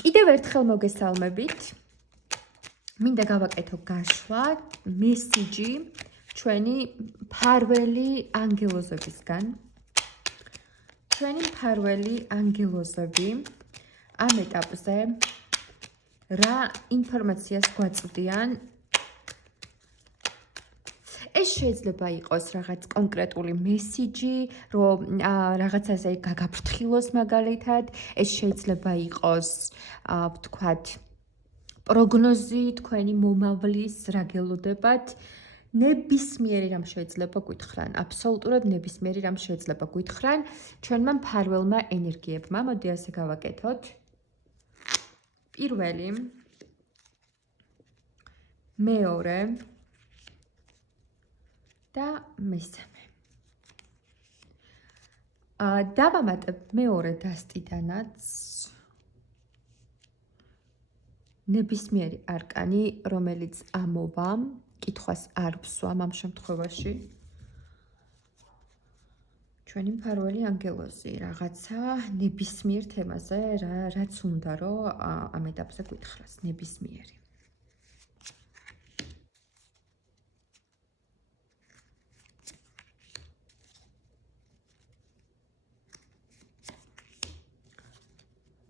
კიდევ ერთხელ მოგესალმებით. მინდა გავაკეთო გაშლა, მესიჯი ჩვენი მფარველი ანგელოზებისგან. ჩვენი მფარველი ანგელოზები ამ ეტაპზე რა ინფორმაციას გვაწვდიან? ეს შეიძლება იყოს რაღაც კონკრეტული მესიჯი, რომ რაღაცაზე გაგაფრთხილოს მაგალითად, ეს შეიძლება იყოს, ვთქვათ, პროგნოზი თქვენი მომავლის რა გელოდებათ, ნებისმიერი რამ შეიძლება გითხრან, აბსოლუტურად ნებისმიერი რამ შეიძლება გითხრან ჩვენმა მფარველმა ენერგიებმა. მოდი ასე გავაკეთოთ. პირველი, მეორე და მესამე. დავამატებ მეორე დასტიდანაც ნებისმიერი არკანი, რომელიც ამოვა, კითხვას არ ვსვამ ამ შემთხვევაში. ჩვენი მფარველი ანგელოზი რაღაცა ნებისმიერ თემაზე, რაც უნდა რომ ამ ეტაპზე გითხრას, ნებისმიერი.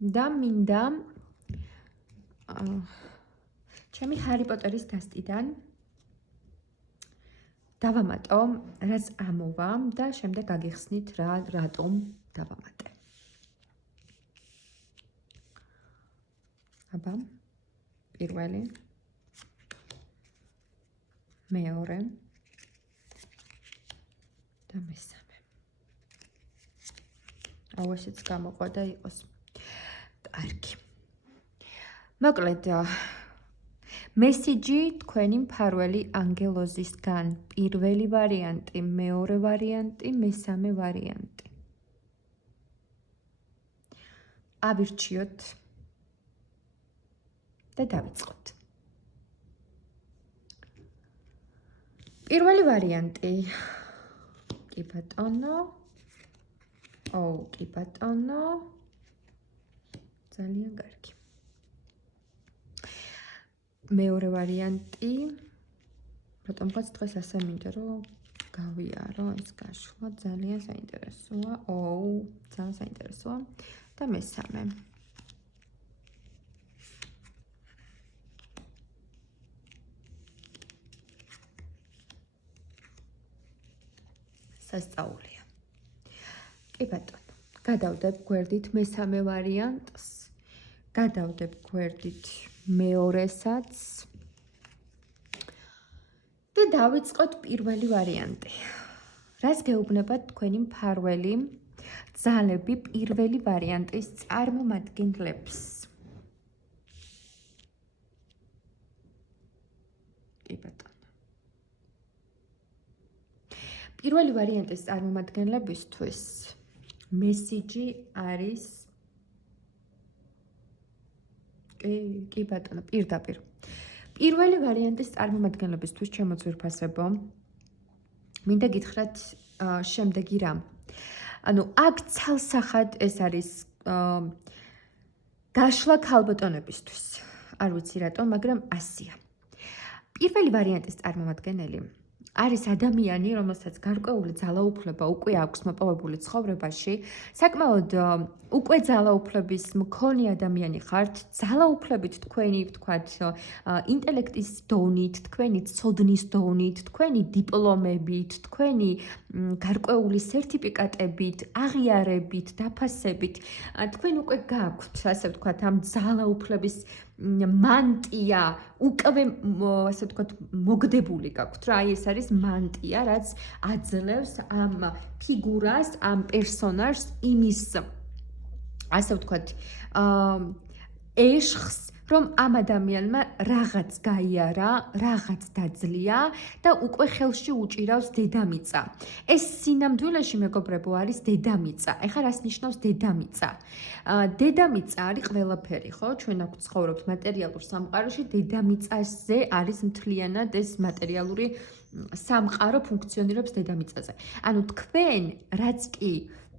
და მინდა ჩემი ჰარი პოტერის დასტიდან დავამატო, რაც ამოვა და შემდეგ გაგიხსნით რატომ დავამატე. აბა, პირველი, მეორე და მესამე. ესეც გამოყვა და იყოს კარგი. მოკლედ, მესიჯი თქვენი მფარველი ანგელოზისგან, პირველი ვარიანტი, მეორე ვარიანტი, მესამე ვარიანტი. ავირჩიოთ და დავიწყოთ. პირველი ვარიანტი. კი ბატონო. კი ბატონო. ძალიან კარგი. მეორე ვარიანტი. რატომღაც დღეს ასე მინდა რომ გავიარო ეს გაშლა, ძალიან საინტერესოა. ძალიან საინტერესოა. და მესამე. სასწაულია. კი ბატონო, გადავდებ გვერდით მესამე ვარიანტს. გადავდებ გვერდით მეორესაც და დავიწყოთ პირველი ვარიანტი. რას გეუბნებათ თქვენი მფარველი ძალები პირველი ვარიანტის წარმომადგენლებს? კი ბატონო. პირველი ვარიანტის წარმომადგენლებისთვის მესიჯი არის კი ბატონო, პირდაპირ. პირველი ვარიანტის წარმომადგენლებისთვის ჩემო ძვირფასებო, მინდა გითხრათ შემდეგი რამ. აქ ცალსახად ეს არის გაშლა ქალბატონებისთვის. არ ვიცი რატომ, მაგრამ ასია. პირველი ვარიანტის წარმომადგენელი არის ადამიანი, რომელსაც გარკვეული ძალაუფლება უკვე აქვს მოპოვებული ცხოვრებაში. საკმაოდ უკვე ძალაუფლების მქონე ადამიანი ხართ. ძალაუფლებით თქვენი, ვთქვათ, ინტელექტის დონით, თქვენი ცოდნის დონით, თქვენი დიპლომებით, თქვენი გარკვეული სერტიფიკატებით, აღიარებით, დაფასებით, თქვენ უკვე გაქვთ, ასე ვთქვათ, ამ ძალაუფლების მანტია უკვე, ასე ვთქვათ, მოგდებული გაქვთ რა. ეს არის მანტია, რაც აძლევს ამ ფიგურას, ამ პერსონაჟს იმის, ასე ვთქვათ, ეშხს, რომ ამ ადამიანმა რაღაც გაიარა, რაღაც დაძლია და უკვე ხელში უჭირავს დედამიწა. ეს სინამდვილეში, მეგობრებო, არის დედამიწა. ეხლა რას ნიშნავს დედამიწა? დედამიწა არის ყველაფერი, ხო? ჩვენ აქ ცხოვრობთ მატერიალურ სამყაროში, დედამიწაზე არის მთლიანად ეს მატერიალური სამყარო ფუნქციონირებს დედამიწაზე. ანუ თქვენ, რაც კი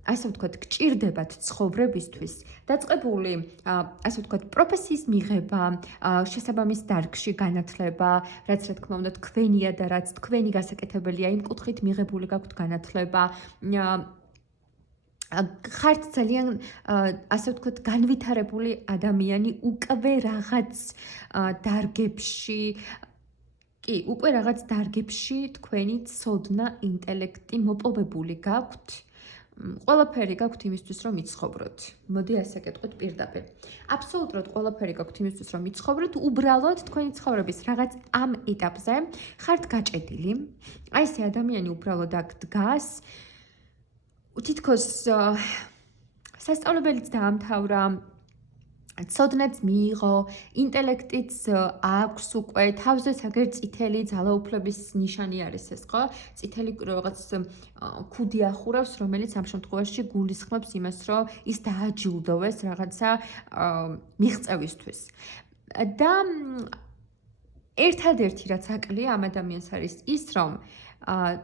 ასე ვთქვათ, გჭირდებათ ცხოვრებისთვის, დაწყებული, ასე ვთქვათ, პროფესიის მიღება, შესაბამის დარგში განათლება, რაც რა თქმა უნდა თქვენია და რაც თქვენი გასაკეთებელია, იმ კუთხით მიღებული გაქვთ განათლება, ხართ ძალიან ასე ვთქვათ, განვითარებული ადამიანი უკვე რაღაც დარგებში კი, უკვე რაღაც დარგებში თქვენი ცოდნა, ინტელექტი მოპოვებული გაქვთ. ყველაფერი გაქვთ იმისთვის, რომ იცხოვროთ. მოდი ასე გეტყვით პირდაპირ. აბსოლუტურად ყველაფერი გაქვთ იმისთვის, რომ იცხოვროთ, უბრალოდ თქვენი ცხოვრების რაღაც ამ ეტაპზე ხართ გაჭედილი. აი ესე ადამიანი უბრალოდ აქ დგას. თითქოს სასწავლებელიც დაამთავრა, ცოდნაც მიიღო, ინტელექტიც აქვს უკვე, თავზე საგერ წითელი ძალაუფლების ნიშანი არის ეს, ხო? წითელი რაღაც ქუდი ახურავს, რომელიც ამ შემთხვევაში გულისხმობს იმას, რომ ის დააჯილდოვეს რაღაცა მიღწევისთვის. და ერთადერთი რაც აკლია ამ ადამიანს არის ის, რომ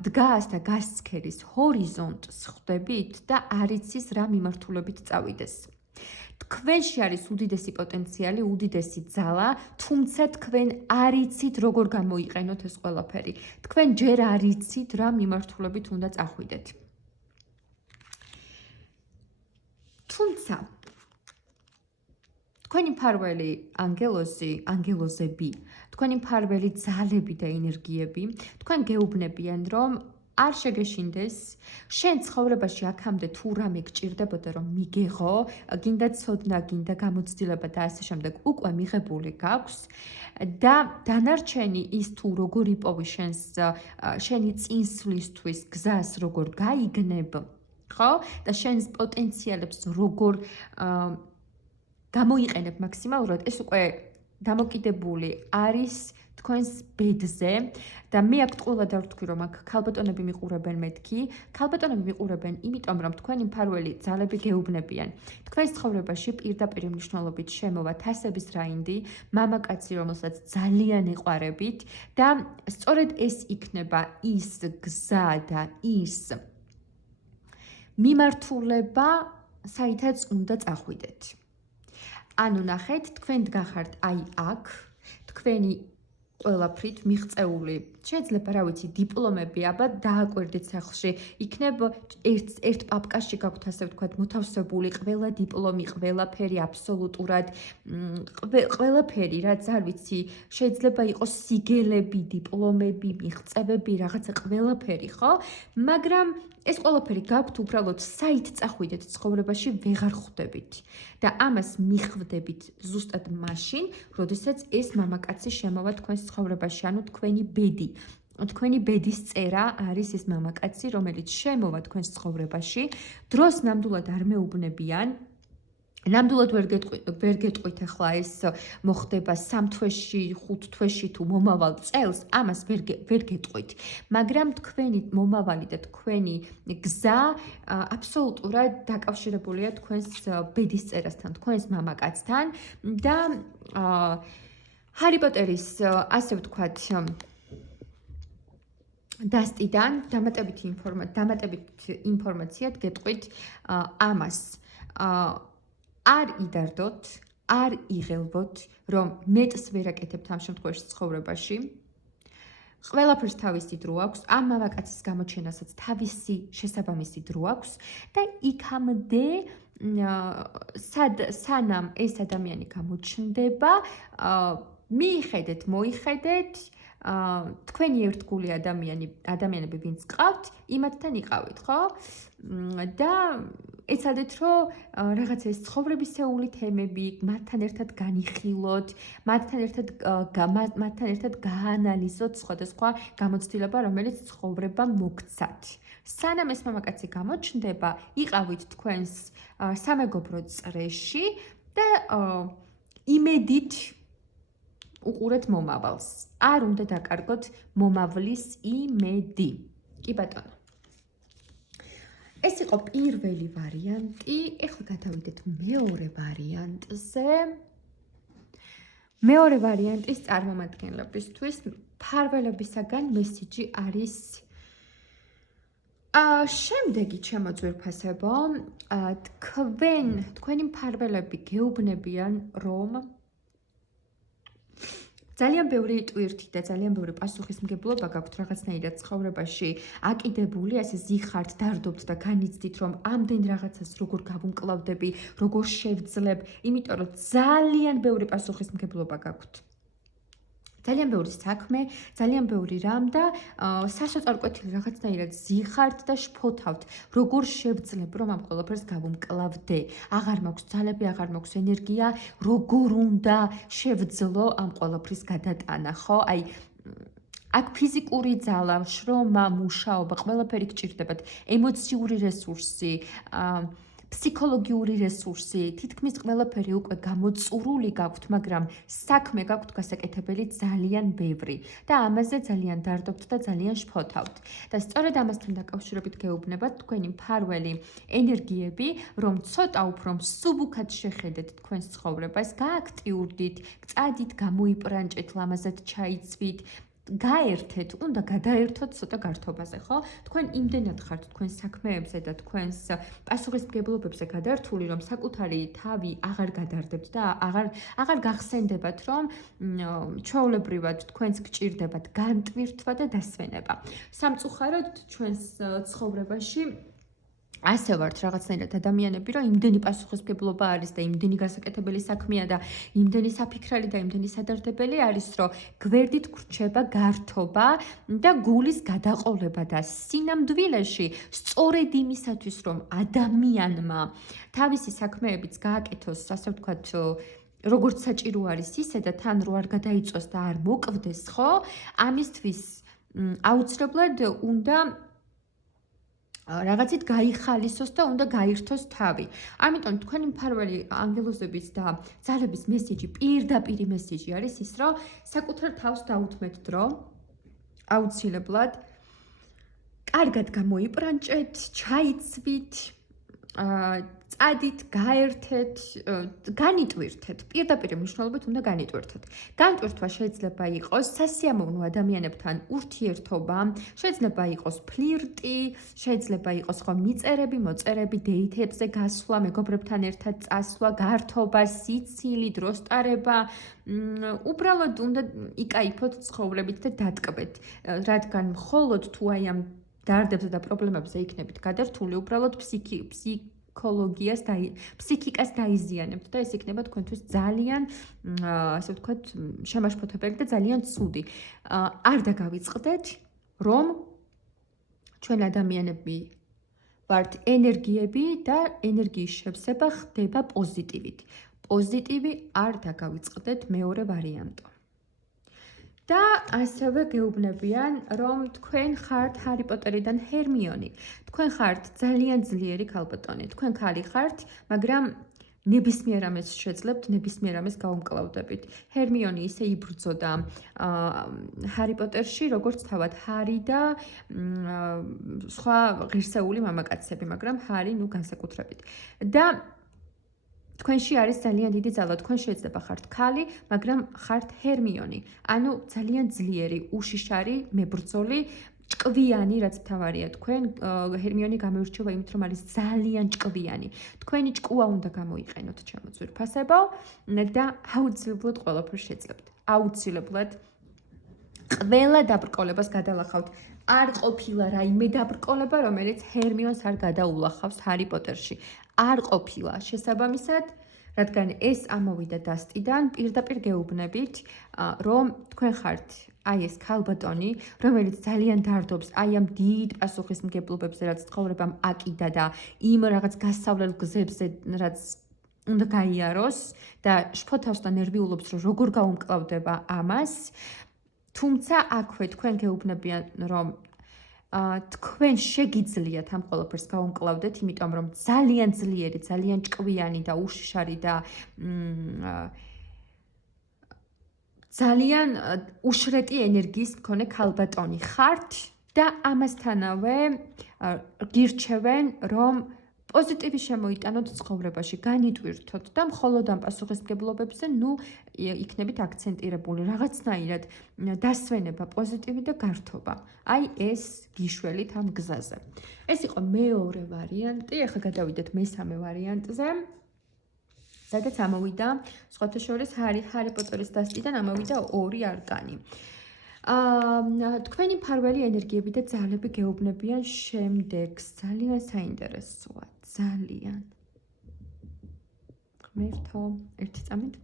დგას და გასცქერის ჰორიზონტს ხვდებით და არ იცის რა მიმართულებით წავიდეს. თქვენში არის უდიდესი პოტენციალი, უდიდესი ძალა, თუმცა თქვენ არ იცით როგორ გამოიყენოთ ეს ყველაფერი. თქვენ ჯერ არ იცით რა მიმართულებით უნდა წახვიდეთ. თუმცა თქვენი მფარველი ანგელოზები, თქვენი მფარველი ძალები და ენერგიები, თქვენ გეუბნებიან, რომ არ შეგეშინდეს, შენ ცხოვრებაში აქამდე თუ რამე გჭირდებოდა რომ მიგეღო, გინდა ცოდნა, გინდა გამოცდილება და ასე შემდეგ, უკვე მიღებული გაქვს და დანარჩენი ის თუ როგორ იპოვი შენი წინსვლისთვის გზას როგორ გაიგნებ, ხო? და შენს პოტენციალებს როგორ გამოიყენებ მაქსიმალურად, ეს უკვე დამოკიდებული არის თქვენს ბედზე და მე აქ ტყუილად არ ვთქვი, რომ აქ ქალბატონები მიყურებენ მეთქი. ქალბატონები მიყურებენ იმიტომ, რომ თქვენი მფარველი ძალები გეუბნებიან. თქვენს ცხოვრებაში პირდაპირ მნიშვნელობით შემოვა თასების რაინდი, მამაკაცი, რომელსაც ძალიან ეყვარებით და სწორედ ეს იქნება ის გზა და ის მიმართულება, საითაც უნდა წახვიდეთ. ანუ ნახეთ, თქვენ დგახართ აი აქ, თქვენი ყველაფრით მიღწეული, შეიძლება რა ვიცი, დიპლომები, აბა დააკვირდით სახლში, იქნებ ერთ პაპკაში გაქვთ ასე ვთქვათ, მოთავსებული ყველა დიპლომი, ყველაფერი აბსოლუტურად, ყველაფერი, რაც არ ვიცი, შეიძლება იყოს სიგელები, დიპლომები, მიღწევები, რაღაცა ყველაფერი, ხო? მაგრამ ეს ყველაფერი გაქვთ, უბრალოდ საით წახვიდეთ ცხოვრებაში ვეღარ ხვდებით და ამას მიხვდებით ზუსტად მაშინ, როდესაც ეს მამაკაცი შემოვა თქვენს ცხოვრებაში, ანუ თქვენი ბედი. თქვენი ბედის წერა არის ეს მამაკაცი, რომელიც შემოვა თქვენს ცხოვრებაში, დროს ნამდვილად არ მეუბნებიან. ნამდვილად ვერ გეტყვით ახლა ეს მოხდება 3 თვეში, 5 თვეში თუ მომავალ წელს, ამას ვერ გეტყვით. მაგრამ თქვენი მომავალი და თქვენი გზა აბსოლუტურად დაკავშირებულია თქვენს ბედის წერასთან, თქვენს მამაკაცთან და ჰარი პოტერის ასე ვთქვათ დასტიდან დამატებით ინფორმაციად გეტყვით ამას. არ იდარდოთ, არ იღელვოთ, რომ მეტს ვერ აკეთებთ ამ შემთხვევაში ცხოვრებაში. ყველაფერს თავისი დრო აქვს, ამ მამაკაცის გამოჩენასაც თავისი შესაბამისი დრო აქვს და იქამდე სანამ ეს ადამიანი გამოჩნდება, მიიხედეთ, მოიხედეთ, თქვენი ერთგული ადამიანები ვინც ყავთ, იმათთან იყავით, ხო? და ეცადეთ, რომ რაღაცა ეს ცხოვრებისეული თემები მათთან ერთად განიხილოთ, მათთან ერთად გაანალიზოთ სხვადასხვა გამოცდილება, რომელიც ცხოვრებამ მოგცათ. სანამ ეს მამაკაცი გამოჩნდება, იყავით თქვენს სამეგობრო წრეში და იმედით უყურეთ მომავალს. არ უნდა დაკარგოთ მომავლის იმედი. კი ბატონო. ეს იყო პირველი ვარიანტი. ეხლა გადავიდეთ მეორე ვარიანტზე. მეორე ვარიანტის წარმომადგენლებისთვის მფარველებისაგან მესიჯი არის შემდეგი ჩემო ძვირფასებო, თქვენი მფარველები გეუბნებიან, რომ ძალიან ბევრი ტვირთი და ძალიან ბევრი პასუხისმგებლობა გაქვთ რაღაცნაირად ცხოვრებაში აკიდებული, ასე ზიხართ, დარდობთ და განიცდით, რომ ამდენ რაღაცას როგორ გავუმკლავდები, როგორ შევძლებ, იმიტომ რომ ძალიან ბევრი პასუხისმგებლობა გაქვთ. ძალიან ბევრი საქმე, ძალიან ბევრი რამ და საშოწარკვეთილი რაღაცნაირად ზიხართ და შფოთავთ, როგორ შევძლებ, რომ ამ ყველაფერს გავუმკლავდე. აღარ მაქვს ძალები, აღარ მაქვს ენერგია, როგორ უნდა შევძლო ამ ყველაფრის გადატანა, ხო? აი აქ ფიზიკური ძალა, შრომა, მუშაობა, ყველაფერი გჭირდებათ, ემოციური რესურსი, ფსიქოლოგიური რესურსი, თითქმის ყველაფერი უკვე გამოწურული გაქვთ, მაგრამ საქმე გაქვთ გასაკეთებელი ძალიან ბევრი და ამაზე ძალიან დარდობთ და ძალიან შფოთავთ. და სწორედ ამასთან დაკავშირებით გეუბნებათ თქვენი მფარველი ენერგიები, რომ ცოტა უფრო მსუბუქად შეხედეთ თქვენს ცხოვრებას, გააქტიურდით, გწადით, გამოიპრანჭეთ, ლამაზად ჩაიცვით, გაერთეთ, უნდა გადაერთოთ ცოტა გართობაზე, ხო? თქვენ იმდენად ხართ თქვენ საქმეებზე და თქვენს პასუხისმგებლობებზე გადართული, რომ საკუთარი თავი აღარ გადარდებთ და აღარ გახსენდებათ, რომ ჩვეულებრივად თქვენს გჭირდებათ განტვირთვა და დასვენება. სამწუხაროდ ჩვენს ცხოვრებაში ასე ვართ რაღაცნაირად ადამიანები, რომ იმდენი პასუხისმგებლობა არის და იმდენი გასაკეთებელი საქმეა და იმდენი საფიქრალი და იმდენი სადარდებელი არის, რომ გვერდით გრჩება გართობა და გულის გადაყოლება და სინამდვილეში სწორედ იმისათვის, რომ ადამიანმა თავისი საქმეებიც გააკეთოს, ასე ვთქვათ, როგორც საჭირო არის ისე და თან რო არ გადაიწოს და არ მოკვდეს, ხო? ამისთვის აუცილებლად უნდა რაღაცით გაიხალისოს და უნდა გაირთოს თავი. ამიტომ თქვენი მფარველი ანგელოზების და ძალების მესიჯი, პირდაპირი მესიჯი არის ის, რომ საკუთარ თავს დაუთმეთ დრო, აუცილებლად, კარგად გამოიპრანჭეთ, ჩაიცვით, წადით, გაერთეთ, განიტვირთეთ. პირდაპირ მნიშვნელობით უნდა განიტვირთეთ. განტვირთვა შეიძლება იყოს სასიამოვნო ადამიანებთან ურთიერთობა, შეიძლება იყოს ფლირტი, შეიძლება იყოს ხო მიწერები, მოწერები, დეითებზე გასვლა, მეგობრებთან ერთად წასვლა, გართობა, სიცილი, დროს ტარება. უბრალოდ უნდა იკაიფოთ ცხოვრებით და დატკბეთ, რადგან მხოლოდ თუ აი ამ დარდებზე და პრობლემებზე იქნებით გადართული, უბრალოდ ფსიქიკას დაიზიანებთ და ეს იქნება თქვენთვის ძალიან, ასე ვთქვათ, შემაშფოთებელი და ძალიან ცუდი. არ დაგავიწყდეთ, რომ ჩვენ ადამიანები ვართ ენერგიები და ენერგიის შევსება ხდება პოზიტივით. პოზიტივი არ დაგავიწყდეთ მეორე ვარიანტო. და ასევე გეუბნებიან, რომ თქვენ ხართ ჰარი პოტერიდან ჰერმიონი. თქვენ ხართ ძალიან ძლიერი ქალბატონი. თქვენ ქალი ხართ, მაგრამ ნებისმიერ ამას შეძლებთ, ნებისმიერ ამას გაუმკლავდებით. ჰერმიონი ისე იბრძოდა ჰარი პოტერში, როგორც თავად ჰარი და სხვა ღირსეული მამაკაცები, მაგრამ ჰარი განსაკუთრებით. და თქვენში არის ძალიან დიდი ძალა, თქვენ შეიძლება ხართ ქალი, მაგრამ ხართ ჰერმიონი. ანუ ძალიან ძლიერი, უშიშარი, მებრძოლი, ჭკვიანი, რაც მთავარია თქვენ, ჰერმიონი გამოირჩევა იმით, რომ არის ძალიან ჭკვიანი. თქვენი ჭკუა უნდა გამოიყენოთ, ჩემო ძვირფასებო, და აუცილებლად ყველაფერს შეძლებთ. აუცილებლად ყველა დაბრკოლებას გადალახავთ. არ ყოფილა რაიმე დაბრკოლება, რომელიც ჰერმიონს არ გადაულახავს ჰარი პოტერში. არ ყოფილა შესაბამისად, რადგან ეს ამოვიდა დასტიდან, პირდაპირ გეუბნებით, რომ თქვენ ხართ აი ეს ქალბატონი, რომელიც ძალიან დარდობს აი ამ დიდ პასუხისმგებლობებზე, რაც ცხოვრებამ აკიდა და იმ რაღაც გასავლელ გზებზე, რაც უნდა გაიაროს და შფოთავს და ნერვიულობს, რომ როგორ გაუმკლავდება ამას. თუმცა აქვე თქვენ გეუბნებიან, რომ თქვენ შეგიძლიათ ამ ყველაფერს გაუმკლავდეთ, იმიტომ რომ ძალიან ძლიერი, ძალიან ჭკვიანი და უშიშარი და ძალიან უშრეტი ენერგიის მქონე ქალბატონი ხართ და ამასთანავე გირჩევენ, რომ პოზიტივი შემოიტანოთ ცხოვრებაში, განიტვირთოთ და მხოლოდ ამ პასუხისმგებლობებზე, იქნებით აქცენტირებული, რაღაცნაირად დასვენება, პოზიტივი და გართობა. აი ეს გიშველით ამ გზაზე. ეს იყო მეორე ვარიანტი, ახლა გადავიდეთ მესამე ვარიანტზე. სადაც ამოვიდა, სხვათა შორის ჰარი პოტერის დასტიდან ამოვიდა 2 არკანი. თქვენი მფარველი ენერგიები და ძალები გეუბნებიან შემდეგს. ძალიან საინტერესოა, ძალიან. ღმერთო, ერთი წამით.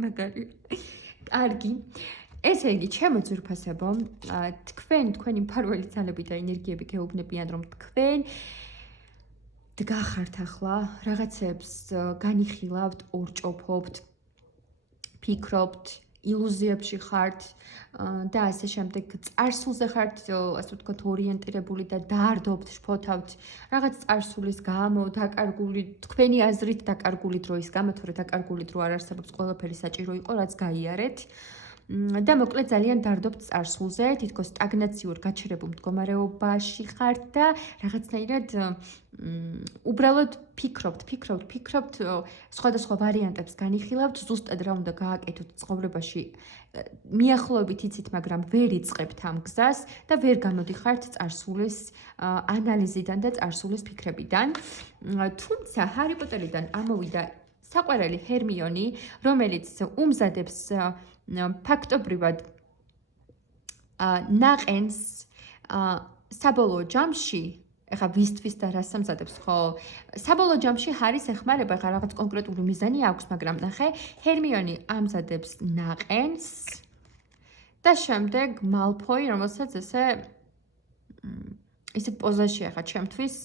მაგარი. კარგი. ესე იგი, ჩემო ძვირფასებო, თქვენი მფარველი ძალები და ენერგიები გეუბნებიან, რომ თქვენ დგახართ ახლა, რაღაცებს განიხილავთ, ორჭოფობთ, ფიქრობთ, ილუზიებში ხართ და ასე შემდეგ წარსულზე ხართ, ასე ვთქვათ, ორიენტირებული და დაარდობთ, შფოთავთ რაღაც წარსულის გამო, დაკარგული, თქვენი აზრით დაკარგული დროის გამო, თორე დაკარგული დრო არ არსებობს, ყველაფერი საჭირო იყო, რაც გაიარეთ. და მოკლედ ძალიან დაარდობთ წარსულზე, თითქოს სტაგნაციურ გაჩერებულ მდგომარეობაში ხართ და რაღაცნაირად უბრალოდ ფიქრობთ, სხვადასხვა ვარიანტებს განიხილავთ, ზუსტად რა უნდა გააკეთოთ ცხოვრებაში. მიახლოებით იცით, მაგრამ ვერ იწყებთ ამ გზას და ვერ გამოდიხართ წარსულის ანალიზიდან და წარსულის ფიქრებიდან. თუმცა ჰარი პოტერიდან ამოვიდა საყვარელი ჰერმიონი, რომელიც უმზადებს ფაქტობრივად ნაყენს საბოლოო ჯამში, ეხლა ვისთვის და რას ამზადებს, ხო? საბოლოო ჯამში ჰარის ეხმარება, ეხლა რაღაც კონკრეტული მიზანი აქვს, მაგრამ ნახე, ჰერმიონი ამზადებს ნაყენს და შემდეგ მალფოი, რომელსაც ესეთ პოზაში ახლა ჩემთვის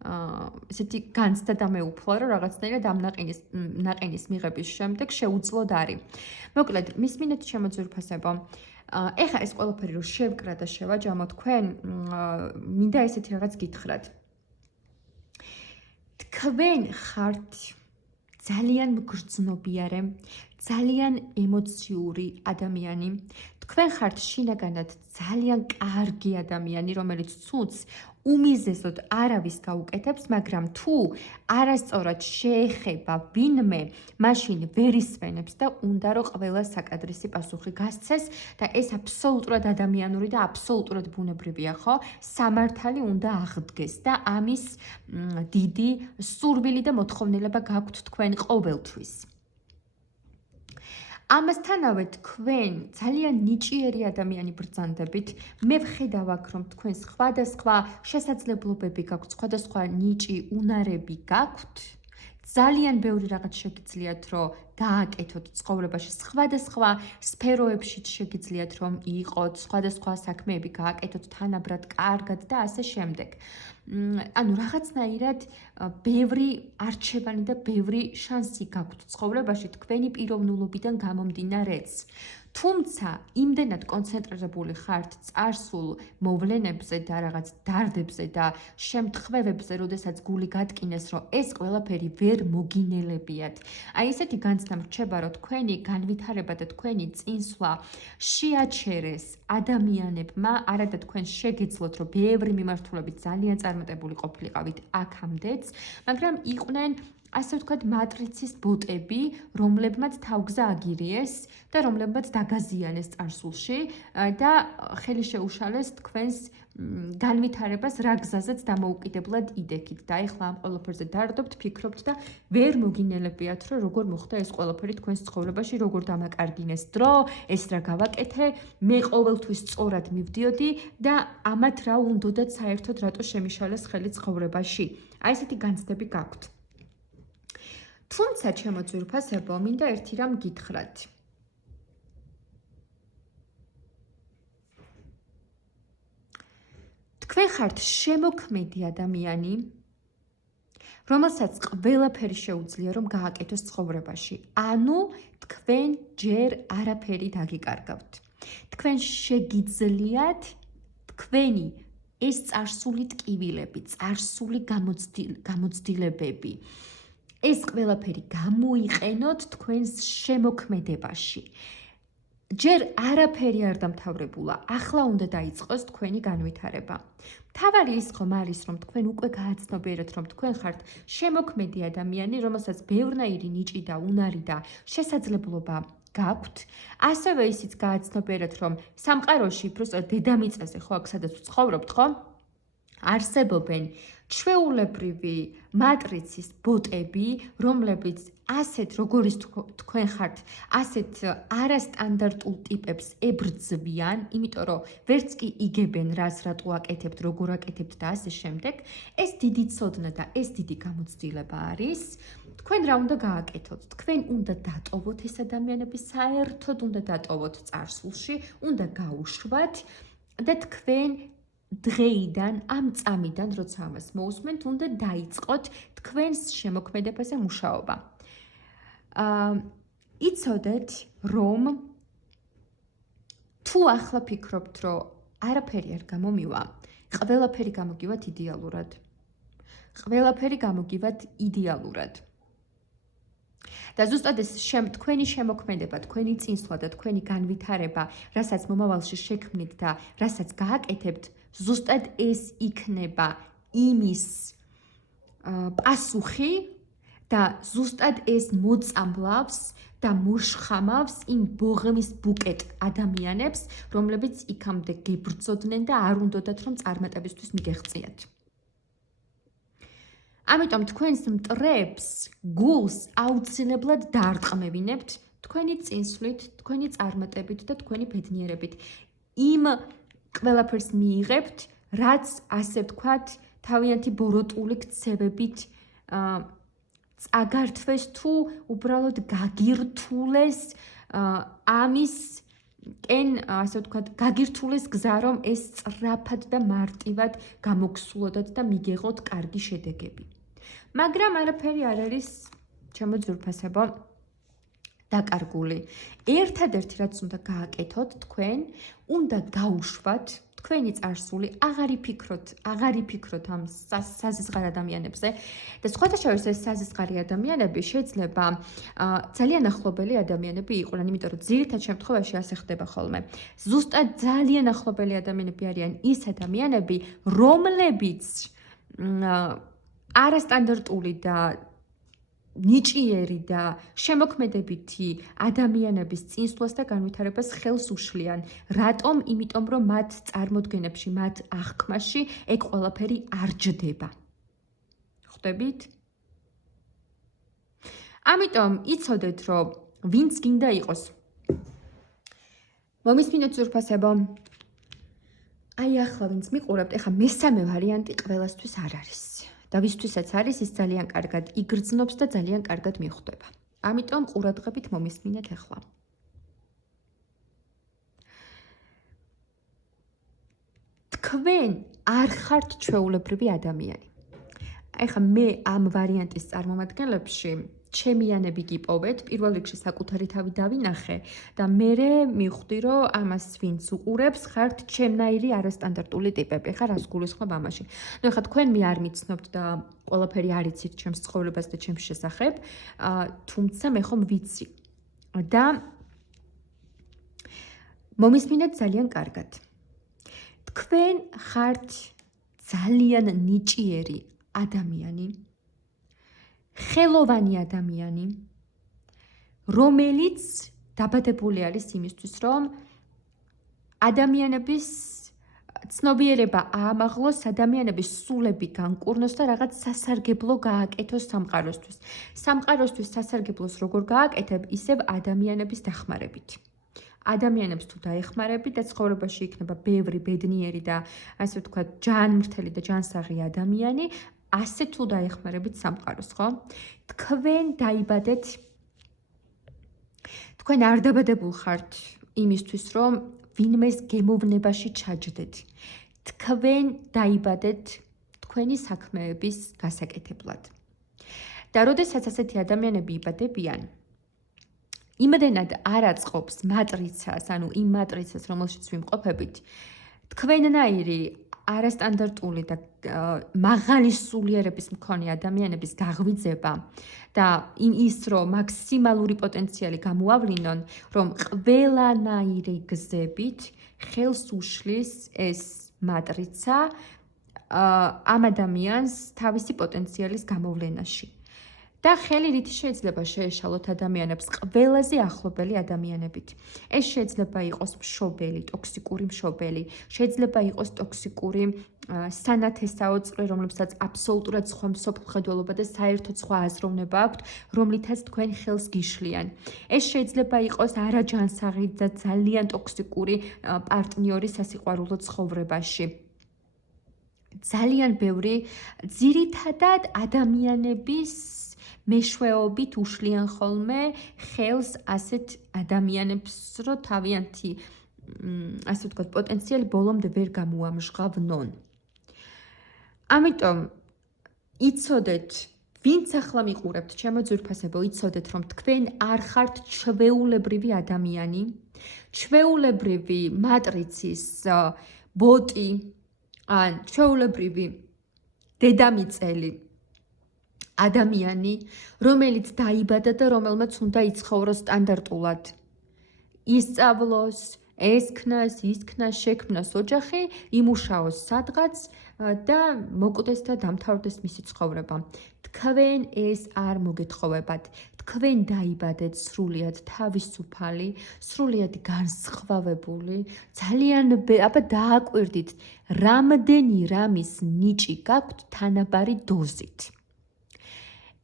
ესეთი განცდა და მეუფლა, რომ რაღაცნაირად ამ ნაყენის მიღების შემდეგ შეუძლოდ არის. მოკლედ, მისმინეთ ჩემო ძვირფასებო. ეხლა ეს ყველაფერი რომ შევკრა და შევაჯამო თქვენ, მინდა ესეთი რაღაც გითხრათ. თქვენ ხართ ძალიან მგრძნობიარე, ძალიან ემოციური ადამიანი. თქვენ ხართ შინაგანად ძალიან კარგი ადამიანი, რომელიც ცუც უმიზესოდ არავის გაუკეთებს, მაგრამ თუ არასწორად შეეხება ვინმე, მაშინ ვერ ისვენებს და უნდა რომ ყველა საკადრისი პასუხი გასცეს და ეს აბსოლუტურად ადამიანური და აბსოლუტურად ბუნებრივია, ხო? სამართალი უნდა აღდგეს და ამის დიდი სურვილი და მოთხოვნილება გაქვთ თქვენ ყოველთვის. ამასთანავე თქვენ ძალიან ნიჭიერი ადამიანი ბრძანდებით. მე ვხედავ აქ, რომ თქვენ სხვადასხვა შესაძლებლობები გაქვთ, სხვადასხვა ნიჭი, უნარები გაქვთ. ძალიან ბევრი რაღაც შეგიძლიათ, რომ გააკეთოთ ცხოვრებაში, სხვადასხვა სფეროებშიც შეგიძლიათ, რომ იყოთ, სხვადასხვა საქმეები გააკეთოთ თანაბრად, კარგად და ასე შემდეგ. ანუ რაღაცნაირად ბევრი არჩევანი და ბევრი შანსი გაქვთ ცხოვრებაში თქვენი პიროვნულობიდან გამომდინარეც. თუმცა იმდენად კონცენტრირებული ხართ წარსულ მოვლენებზე და რაღაც დარდებზე და შემთხვევებზე, როდესაც გული გატკინეს, რომ ეს ყველაფერი ვერ მოგინელებიათ. აი ესეთი განცდა მრჩება, რომ თქვენი განვითარება და თქვენი წინსვლა შეაჩერეს ადამიანებმა, არადა თქვენ შეგეძლოთ, რომ ბევრი მიმართულებით ძალიან წარმატებული ყოფილიყავით აქამდეც, მაგრამ იყვნენ ასე ვთქვათ, მატრიცის ბოტები, რომლებმაც თავგზა აგირიეს და რომლებმაც დაგაზიანეს წარსულში და ხელი შეუშალეს თქვენს განვითარებას რა გზაზეც დამოუკიდებლად იდექით. და ეხლა ამ ყველაფერზე დარდობთ, ფიქრობთ და ვერ მოგინელებიათ, რომ როგორ მოხდა ეს ყველაფერი თქვენს ცხოვრებაში, როგორ დამაკარგინეს დრო, ეს რა გავაკეთე, მე ყოველთვის სწორად მივდიოდი და ამათ რა უნდოდათ საერთოდ რატო შემიშალეს ხელი ცხოვრებაში. აი ესეთი განცდები გაქვთ. თუმცა ჩემო ძვირფასებო, მინდა ერთი რამ გითხრათ. თქვენ ხართ შემოქმედი ადამიანი, რომელსაც ყველაფერი შეუძლია რომ გააკეთოს ცხოვრებაში. ანუ თქვენ ჯერ არაფერი დაგიკარგავთ. თქვენ შეგიძლიათ თქვენი ეს წარსული ტკივილები, წარსული გამოცდილებები ეს ყველაფერი გამოიყენოთ თქვენს შემოქმედებაში. ჯერ არაფერი არ დამთავრებულა, ახლა უნდა დაიწყოს თქვენი განვითარება. მთავარი ის ხომ არის, რომ თქვენ უკვე გააცნობიერეთ, რომ თქვენ ხართ შემოქმედი ადამიანი, რომელსაც ბევრნაირი ნიჭი და უნარი და შესაძლებლობა გაქვთ. ასევე ისიც გააცნობიერეთ, რომ სამყაროში, პროსტად დედამიწაზე, ხო, აქ სადაც ვცხოვრობთ, ხო? არსებობენ ჩვეულებრივი მატრიცის ბოტები, რომლებიც ასეთ როგორიც თქვენ ხართ, ასეთ არასტანდარტულ ტიპებს ებრძვიან, იმიტომ რომ ვერც კი იგებენ რას რატო აკეთებთ, როგორ აკეთებთ და ასე შემდეგ. ეს დიდი ცოდნა და ეს დიდი გამოცდილება არის. თქვენ რა უნდა გააკეთოთ? თქვენ უნდა დატოვოთ ეს ადამიანები, საერთოდ უნდა დატოვოთ წარსულში, უნდა გაუშვათ და თქვენ დღეიდან, ამ წამიდან, როცა ამას მოусმენთ, უნდა დაიწყოთ თქვენს შემოქმედებაზე მუშაობა. იცოდეთ, რომ თუ ახლა ფიქრობთ, რომ არაფერი არ გამომივა, ყველაფერი გამოგივათ იდეალურად. ყველაფერი გამოგივათ იდეალურად. და ზუსტად ეს თქვენი შემოქმედება, თქვენი წინსვლა და თქვენი განვითარება, რასაც მომავალში შექმნით და რასაც გააკეთებთ, ზუსტად ეს იქნება იმის პასუხი და ზუსტად ეს მოწამლავს და მოშხამავს იმ ბოღმის ბუკეტ ადამიანებს, რომლებიც იქამდე გებრძოდნენ და არ უნდათ რომ წარმატებისთვის მიგეღწიათ. ამიტომ თქვენს მტრებს, გულს აუცილებლად დაარტყმევინებთ თქვენი წინსვლით, თქვენი წარმატებით და თქვენი ბედნიერებით. იმ ყველაფერს მიიღებთ, რაც ასე ვთქვათ, თავიანთი ბოროტული ქცევებით წაგართვეს თუ უბრალოდ გაგირთულეს ამის ასე ვთქვათ, გაგირთულეს გზა, რომ ეს სწრაფად და მარტივად გამოგსულოდათ და მიგეღოთ კარგი შედეგები. მაგრამ არაფერი არ არის ჩემო ძვირფასებო დაკარგული. ერთადერთი რაც უნდა გააკეთოთ თქვენ, უნდა გაუშვათ თქვენი წარსული, აღარ იფიქროთ ამ საზისხარ ადამიანებზე და სხვათა შორის ეს საზისხარი ადამიანები შეიძლება ძალიან ახლობელი ადამიანები იყვნენ, იმიტომ რომ ძირითად შემთხვევაში ასე ხდება ხოლმე. ზუსტად ძალიან ახლობელი ადამიანები არიან ის ადამიანები, რომლებიც არასტანდარტული და ნიჭიერი და შემოქმედებითი ადამიანების წინსვლას და განვითარებას ხელს უშლიან. რატომ? იმიტომ რომ მათ წარმოდგენებში, მათ აღქმაში ეგ ყველაფერი არ ჯდება. ხვდებით? ამიტომ იცოდეთ, რომ ვინც გინდა იყოს. მომისმინეთ ძვირფასებო. აი ახლა ვინც მიყურებთ, ეხა მესამე ვარიანტი ყველასთვის არ არის. და ვისთვისაც არის, ის ძალიან კარგად იგრძნობს და ძალიან კარგად მიხვდება. ამიტომ ყურადღებით მომისმინეთ ახლა. თქვენ არ ხართ ჩვეულებრივი ადამიანი. ეხლა მე ამ ვარიანტის წარმომადგენლებში ჩემიანები გიპოვეთ, პირველ რიგში საკუთარი თავი დავინახე და მერე მივხვდი, რომ ამას ვინც უყურებს, ხართ ჩემნაირი არასტანდარტული ტიპები. ხა რას გულისხმობ ამაში? ნუ ხა თქვენ მე არ მიცნობთ და ყველაფერი არ იცით ჩემს ცხოვრებას და ჩემს შესახებ, თუმცა მე ხომ ვიცი. და მომისმინეთ ძალიან კარგად. თქვენ ხართ ძალიან ნიჭიერი ადამიანი, ხელოვანი ადამიანი, რომელიც დაბადებული არის იმისთვის, რომ ადამიანების ცნობიერება აამაღლოს, ადამიანების სულები განკურნოს და რაღაც სასარგებლო გააკეთოს სამყაროსთვის. სამყაროსთვის სასარგებლოს როგორ გააკეთებ, ისევ ადამიანების დახმარებით. ადამიანებს თუ დაეხმარებით და ცხოვრებაში იქნება ბევრი ბედნიერი და ასე ვთქვათ, ჯანმრთელი და ჯანსაღი ადამიანი, ასე თუ დაეხმარებით სამყაროს, ხო? თქვენ დაიბადეთ, თქვენ არ დაბადებულ ხართ იმისთვის, რომ ვინმეს გემოვნებაში ჩაჯდეთ. თქვენ დაიბადეთ თქვენი საქმეების გასაკეთებლად. და როდესაც ასეთი ადამიანები იბადებიან, იმდენად არ აწყობს მატრიცას, ანუ იმ მატრიცას, რომელშიც ვიმყოფებით, თქვენნაირი არასტანდარტული და მაღალი სულიერების მქონე ადამიანების გაღვიძება და ის რომ მაქსიმალური პოტენციალი გამოავლინონ, რომ ყველანაირი გზებით ხელს უშლის ეს მატრიცა ამ ადამიანს თავისი პოტენციალის გამოვლენაში. და ხელი რითი შეიძლება შეეშალოთ ადამიანებს ყველაზე ახლობელი ადამიანებით. ეს შეიძლება იყოს მშობელი, ტოქსიკური მშობელი, შეიძლება იყოს ტოქსიკური სანათესაო წრე, რომლებსაც აბსოლუტურად სხვა მსოფლმხედველობა და საერთოდ სხვა აზროვნება აქვთ, რომლითაც თქვენ ხელს გიშლიან. ეს შეიძლება იყოს არაჯანსაღი და ძალიან ტოქსიკური პარტნიორი სასიყვარულო ცხოვრებაში. ძალიან ბევრი ძირითადად ადამიანების მეშვეობით უშლიან ხოლმე ხელს ასეთ ადამიანებს, რომ თავიანთი, ასე ვთქვათ, პოტენციალი ბოლომდე ვერ გამოამჟღავნონ. ამიტომ იცოდეთ, ვინც ახლა მიყურებთ ჩემო ძვირფასებო, იცოდეთ, რომ თქვენ არ ხართ ჩვეულებრივი ადამიანი, ჩვეულებრივი მატრიცის ბოტი, ან ჩვეულებრივი დედამიწელი ადამიანი, რომელიც დაიბადა და რომელმაც უნდა იცხოვროს სტანდარტულად. ისწავლოს, ესქნას, ისქნას, შექმნას ოჯახი, იმუშაოს სადღაც და მოკვდეს და დამთავრდეს მისი ცხოვრება. თქვენ ეს არ მოგეთხოვებათ. თქვენ დაიბადეთ სრულიად თავისუფალი, სრულიად განსხვავებული, ძალიან აბა დააკვირდით, რამდენი რამის ნიჭი გაქვთ თანაბარი დოზით.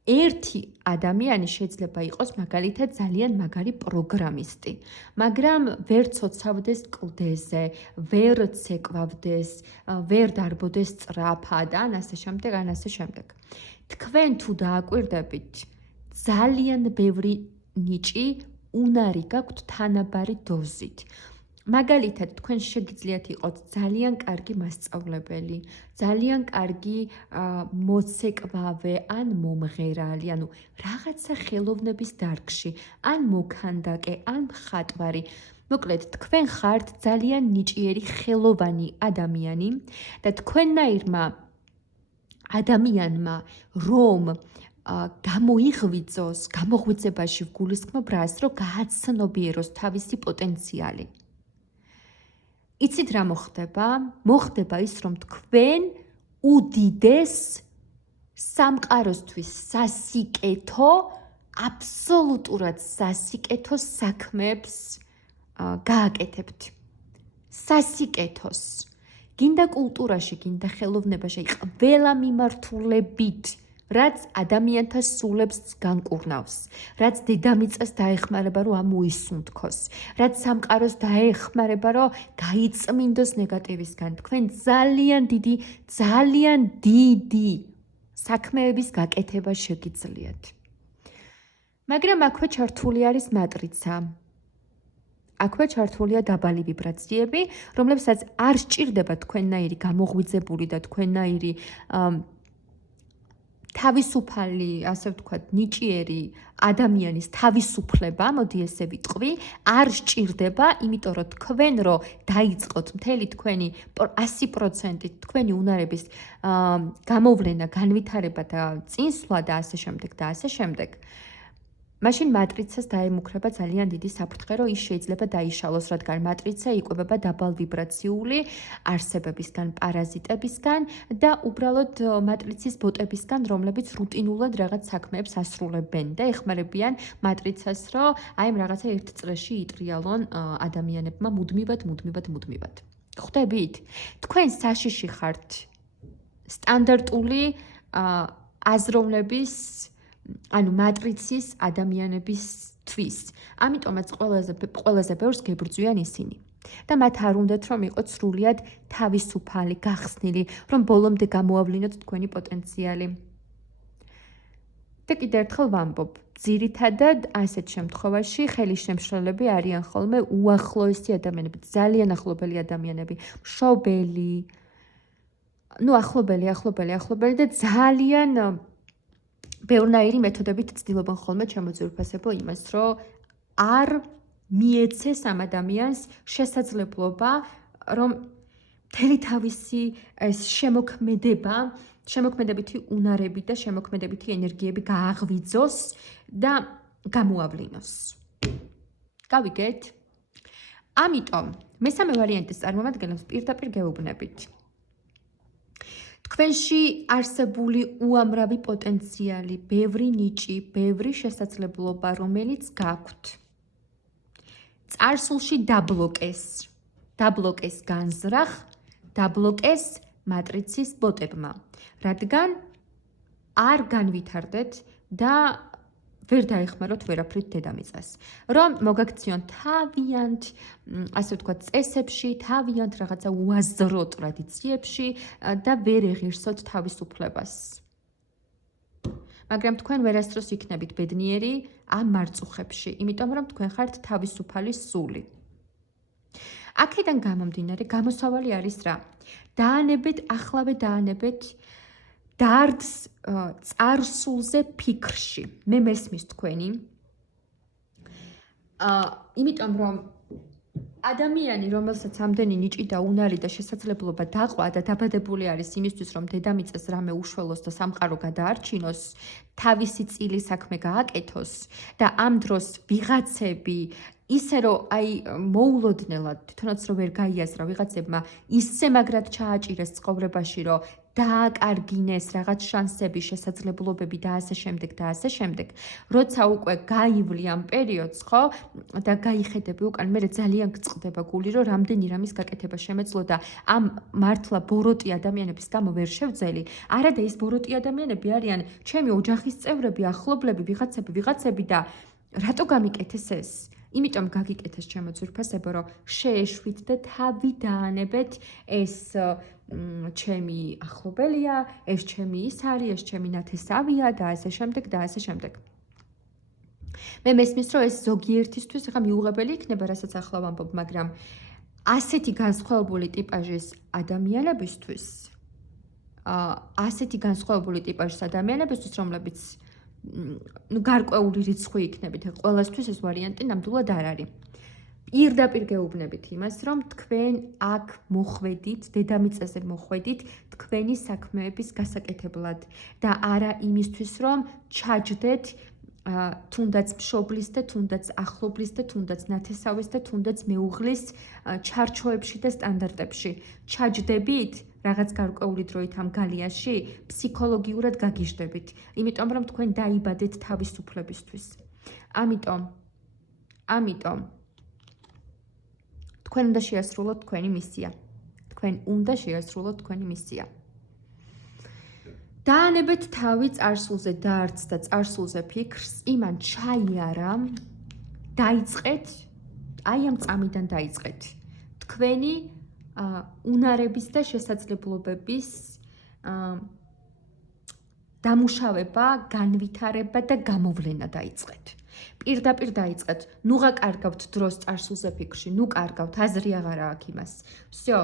ერთი ადამიანი შეიძლება იყოს მაგალითად ძალიან მაგარი პროგრამისტი, მაგრამ ვერ ცოცავდეს კლდეზე, ვერ ცეკვავდეს, ვერ დარბოდეს სწრაფად, ან ასე შემდეგ, ან ასე შემდეგ. თქვენ თუ დააკვირდებით, ძალიან ბევრი ნიჭი უნარი გაქვთ თანაბარი დოზით. მაგალითად, თქვენ შეგიძლიათ იყოთ ძალიან კარგი მასწავლებელი, ძალიან კარგი მოცეკვავე ან მომღერალი, ანუ რაღაცა ხელოვნების დარგში, ან მოქანდაკე, ან მხატვარი. მოკლედ, თქვენ ხართ ძალიან ნიჭიერი ხელოვანი ადამიანი და თქვენნაირმა ადამიანმა რომ გამოიღვიძოს, გამოღვიძებაში ვგულისხმობ რას, რომ გააცნობიეროს თავისი პოტენციალი. იცით რა მოხდება? მოხდება ის, რომ თქვენ უდიდეს სამყაროსთვის სასიკეთო, აბსოლუტურად სასიკეთო საქმეებს გააკეთებთ. სასიკეთოს. გინდა კულტურაში, გინდა ხელოვნებაში, ყველა მიმართულებით, რაც ადამიანთა სულებს განკურნავს, რაც დედამიწას დაეხმარება, რომ ამოისუნთქოს, რაც სამყაროს დაეხმარება, რომ გაიწმინდოს ნეგატივისგან. თქვენ ძალიან დიდი საქმეების გაკეთება შეგიძლიათ. მაგრამ აქვე ჩართული არის მატრიცა. აქვე ჩართულია დაბალი ვიბრაციები, რომლებსაც არ სჭირდება თქვენნაირი გამოღვიძებული და თქვენნაირი თავისუფალი, ასე ვთქვათ, ნიჭიერი ადამიანის თავისუფლება, მოდი ესე ვიტყვი, არ სჭირდება, იმიტომ რომ თქვენ რომ დაიწყოთ მთელი თქვენი 100% თქვენი უნარების გამოვლენა, განვითარება და წინსვლა და ასე შემდეგ და ასე შემდეგ. მაშინ მატრიცას დაემუქრება ძალიან დიდი საფრთხე, რომ ის შეიძლება დაიშალოს, რადგან მატრიცა იკვებება დაბალ ვიბრაციული არსებებისგან, პარაზიტებისგან და უბრალოდ მატრიცის ბოტებისგან, რომლებიც რუტინულად რაღაც საქმეებს ასრულებენ და ეხმარებიან მატრიცას, რომ აი ამ რაღაცა ერთ წრეში იტრიალონ ადამიანებმა მუდმივად. ხვდებით? თქვენ საშიში ხართ სტანდარტული აზროვნების ანუ მატრიცის ადამიანებისთვის. ამიტომაც ყველაზე ბევრს გებრძვიან ისინი. და მათ არ უნდათ რომ იყოთ სრულიად თავისუფალი, გახსნილი, რომ ბოლომდე გამოავლინოთ თქვენი პოტენციალი. და კიდევ ერთხელ ვამბობ, ძირითადად ასეთ შემთხვევაში ხელისშემშლელები არიან ხოლმე უახლოესი ადამიანები, ძალიან ახლობელი ადამიანები, მშობელი, ახლობელი და ძალიან ბევრნაირი მეთოდებით ცდილობენ ხოლმე ჩემო ძვირფასებო იმას, რომ არ მიეცეს ამ ადამიანს შესაძლებლობა, რომ მთელი თავისი ეს შემოქმედებითი უნარები და შემოქმედებითი ენერგიები გააღვიძოს და გამოავლინოს. გავიგეთ? ამიტომ მესამე ვარიანტის წარმომადგენლებს პირდაპირ გეუბნებით. თქვენში არსებული უამრავი პოტენციალი, ბევრი ნიჭი, ბევრი შესაძლებლობა, რომელიც გაქვთ. წარსულში დაბლოკეს განზრახ, დაბლოკეს მატრიცის ბოტებმა, რადგან არ განვითარდეთ და ვერ დაეხმაროთ ვერაფრით დედამიწას. რომ მოგაქციონ თავიანთ, ასე ვთქვათ, წესებში, თავიანთ რაღაცა უაზრო ტრადიციებში და ვერ ეღირსოთ თავისუფლებას. მაგრამ თქვენ ვერასდროს იქნებით ბედნიერი ამ მარწუხებში, იმიტომ რომ თქვენ ხართ თავისუფალი სული. აქედან გამომდინარე, გამოსავალი არის რა? დაანებეთ, ახლავე დაანებეთ დარდს წარსულზე ფიქრში. მე მესმის თქვენი. იმიტომ რომ ადამიანი, რომელსაც ამდენი ნიჭი და უნარი და შესაძლებლობა დაყვა და დაბადებული არის იმისთვის, რომ დედამიწას რამე უშველოს და სამყარო გადაარჩინოს, თავისი წილი საქმე გააკეთოს და ამ დროს ვიღაცები ისე რომ აი მოულოდნელად თვითონაც რომ ვერ გაიაზრა ვიღაცებმა ისე მაგრად ჩააჭირეს ცხოვრებაში, რომ დააკარგინეს რაღაც შანსები, შესაძლებლობები და ასე შემდეგ და ასე შემდეგ. როცა უკვე გაივლი ამ პერიოდს, ხო? და გაიხედები უკან, მე ძალიან გწყდება გული, რომ რამდენი რამის გაკეთება შემეძლო და ამ მართლა ბოროტი ადამიანების გამო ვერ შევძელი. არა და ის ბოროტი ადამიანები არიან ჩემი ოჯახის წევრები, ახლობლები, ვიღაცები და რატო გამიკეთეს ეს? იმიტომ გაგიკეთეს ჩემო ძვირფასებო, რომ შეეშვით და თავი დაანებეთ ეს ჩემი ახლობელია, ეს ჩემი ის არის, ეს ჩემი ნათესავია და ასე შემდეგ და ასე შემდეგ. მე მესმის, რომ ეს ზოგიერთისთვის ახლა მიუღებელი იქნება, რასაც ახლა ვამბობ, მაგრამ ასეთი განსხვავებული ტიპაჟის ადამიანებისთვის, რომლებიც გარკვეული რიცხვი იქნებით, ყველასთვის ეს ვარიანტი ნამდვილად არ არის. პირდაპირ გეუბნებით იმას, რომ თქვენ აქ მოხვედით, დედამიწაზე მოხვედით თქვენი საქმეების გასაკეთებლად და არა იმისთვის, რომ ჩაჯდეთ თუნდაც მშობლის და თუნდაც ახლობლის და თუნდაც ნათესავის და თუნდაც მეუღლის ჩარჩოებში და სტანდარტებში. ჩაჯდებით რაღაც გარკვეული დროით ამ გალიაში, ფსიქოლოგიურად გაგიჟდებით, იმიტომ რომ თქვენ დაიბადეთ თავისუფლებისთვის. ამიტომ თქვენ უნდა შეასრულოთ თქვენი მისია. დაანებეთ თავი წარსულზე დარდს და წარსულზე ფიქრს, იმან ჩაიარა, დაიწყეთ, აი ამ წამიდან დაიწყეთ. თქვენი უნარების და შესაძლებლობების დამუშავება, განვითარება და გამოვლენა დაიწყეთ. პირდაპირ დაიწყეთ. ნუ გაკარგავთ დროს წარსულზე ფიქრში, ნუ კარგავთ, აზრი აღარა აქვს იმას. всё,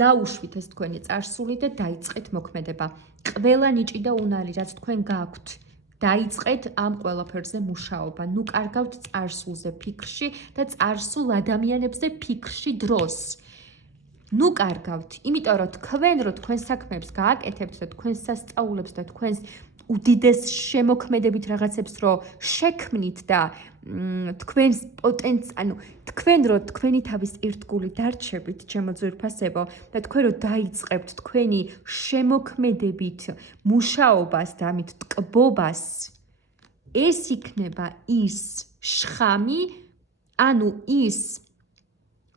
დაუშვით ეს თქვენი წარსული და დაიწყეთ მოქმედება. ყველა ნიჭი და უნარი, რაც თქვენ გაქვთ, დაიწყეთ ამ ყველაფერზე მუშაობა. ნუ კარგავთ წარსულზე ფიქრში და წარსულ ადამიანებზე ფიქრში დროს. ნუ კარგავთ, იმიტომ რომ თქვენ რო თქვენ საქმეებს გააკეთებთ და თქვენ სასწაულებს და თქვენს უდიდეს შემოქმედებით რაღაცებს რო შექმნით და თქვენს თქვენ რო თქვენი თავის ერთგული დარჩებით, ჩემო ძვირფასებო, და თქვენ რო დაიწყებთ თქვენი შემოქმედებით მუშაობას და ამით ტკბობას, ეს იქნება ის შხამი, ანუ ის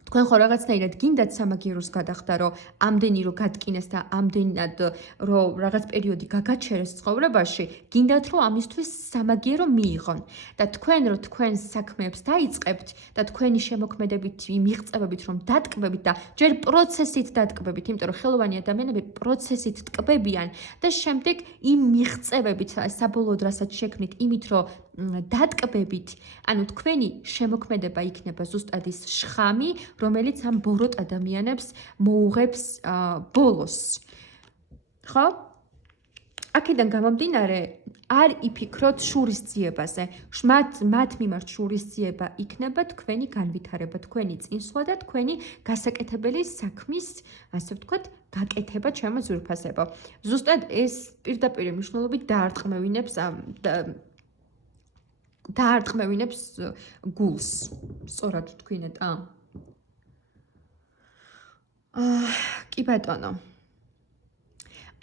თქვენ ხო რაღაცნაირად გინდათ სამაგიეროს გადახდა, რომ ამდენი რო გატკინეს და ამდენად რო რაღაც პერიოდი გაგაჩერეს ცხოვრებაში, გინდათ რომ ამისთვის სამაგიერო მიიღონ და თქვენ რო თქვენს საქმეებს დაიწყებთ და თქვენი შემოქმედებითი მიღწევებით რომ დატკბებით და ჯერ პროცესით დატკბებით, იმიტომ რომ ხელოვანი ადამიანები პროცესით ტკბებიან და შემდეგ იმ მიღწევებით საბოლოოდ რასაც შექმნით, იმით რომ დატკბებით, ანუ თქვენი შემოქმედება იქნება ზუსტად ის შხამი, რომელიც ამ ბოროტ ადამიანებს მოუღებს ბოლოს. ხო? აქედან გამომდინარე, არ იფიქროთ შურისძიებაზე. მათ მიმართ შურისძიება იქნება თქვენი განვითარება, თქვენი წინსვლა და თქვენი გასაკეთებელი საქმის, ასე ვთქვათ, გაკეთება ჩემო ძვირფასებო. ზუსტად ეს პირდაპირ მნიშვნელობით დაარტყმევინებს გულს. სწორად თქვინეტა? კი ბატონო.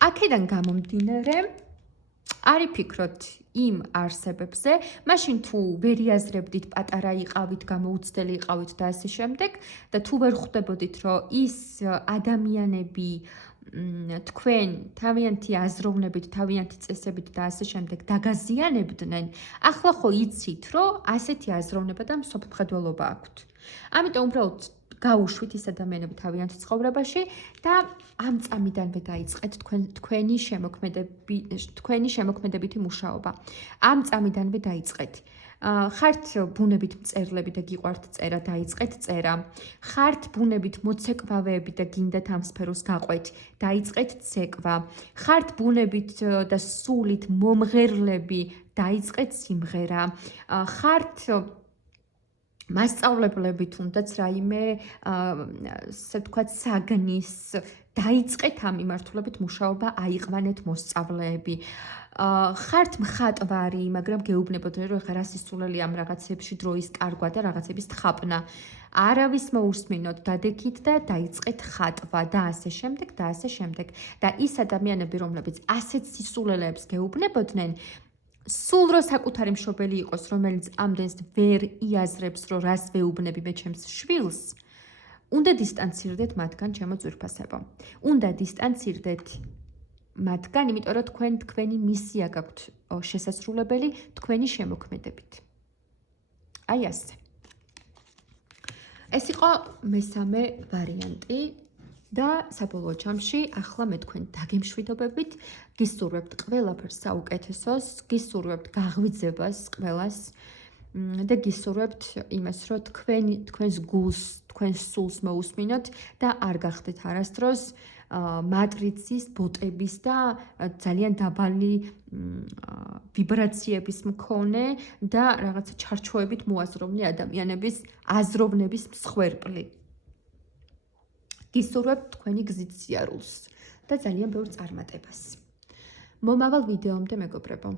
აქედან გამომდინარე არ იფიქროთ იმ არსებებზე, მაშინ თუ ვერ იაზრებდით, პატარა იყავით, გამოუცდელი იყავით და ასე შემდეგ და თუ ვერ ხვდებოდით, რომ ის ადამიანები თქვენ თავიანთი აზროვნებით, თავიანთი წესებით და ასე შემდეგ დაგაზიანებდნენ, ახლა ხო იცით, რომ ასეთი აზროვნება და მსოფლმხედველობა აქვთ. ამიტომ უბრალოდ გაუშვით ის ადამიანები თავიანთი ცხოვრებაში და ამ წამიდანვე დაიწყეთ თქვენი შემოქმედებითი მუშაობა. ამ წამიდანვე დაიწყეთ. ხართ ბუნებით მწერლები და გიყვართ წერა, დაიწყეთ წერა. ხართ ბუნებით მოცეკვავეები და გინდათ ამ სფეროს გაყვეთ, დაიწყეთ ცეკვა. ხართ ბუნებით და სულით მომღერლები, დაიწყეთ სიმღერა. ხართ მასწავლებლები თუნდაც რაიმე ასე ვთქვათ საგნის დაიწყეთ ამ მიმართულებით მუშაობა, აიყვანეთ მოსწავლეები. ხართ მხატვარი, მაგრამ გეუბნებოდ რომ ეხლა რა სისულელი ამ რაღაცებში დროის კარგვა და რაღაცების თხაპნა. არავის მოусმინოთ, დადექით და დაიწყეთ ხატვა და ასე შემდეგ და ასე შემდეგ. და ის ადამიანები, რომლებიც ასეთ სისულელეებს გეუბნებოდნენ, სულ რო საკუთარი მშობელი იყოს, რომელიც ამდენს ვერ იაზრებს, რომ რას ვეუბნები მე ჩემს შვილს, უნდა დისტანცირდეთ მათგან, ჩემო ძვირფასებო. უნდა დისტანცირდეთ მათგან, იმიტომ რომ თქვენი მისია გაქვთ შესასრულებელი თქვენი შემოქმედებით. აი ასე. ეს იყო მესამე ვარიანტი და საბოლოო ჯამში ახლა მე თქვენ დაგემშვიდობებით, გისურვებთ ყველაფერს საუკეთესოს, გისურვებთ გაღვიძებას ყველას და გისურვებთ იმას, რომ თქვენს გულს, თქვენს სულს მოусმინოთ და არ გახდეთ არასდროს მატრიცის, ბოტების და ძალიან დაბალი ვიბრაციების მქონე და რაღაცა ჩარჩოებით მოაზროვნე ადამიანების აზროვნების მსხვერპლი. გისურვებთ თქვენი გზით სიარულს და ძალიან ბევრ წარმატებას. მომავალ ვიდეომდე მეგობრებო.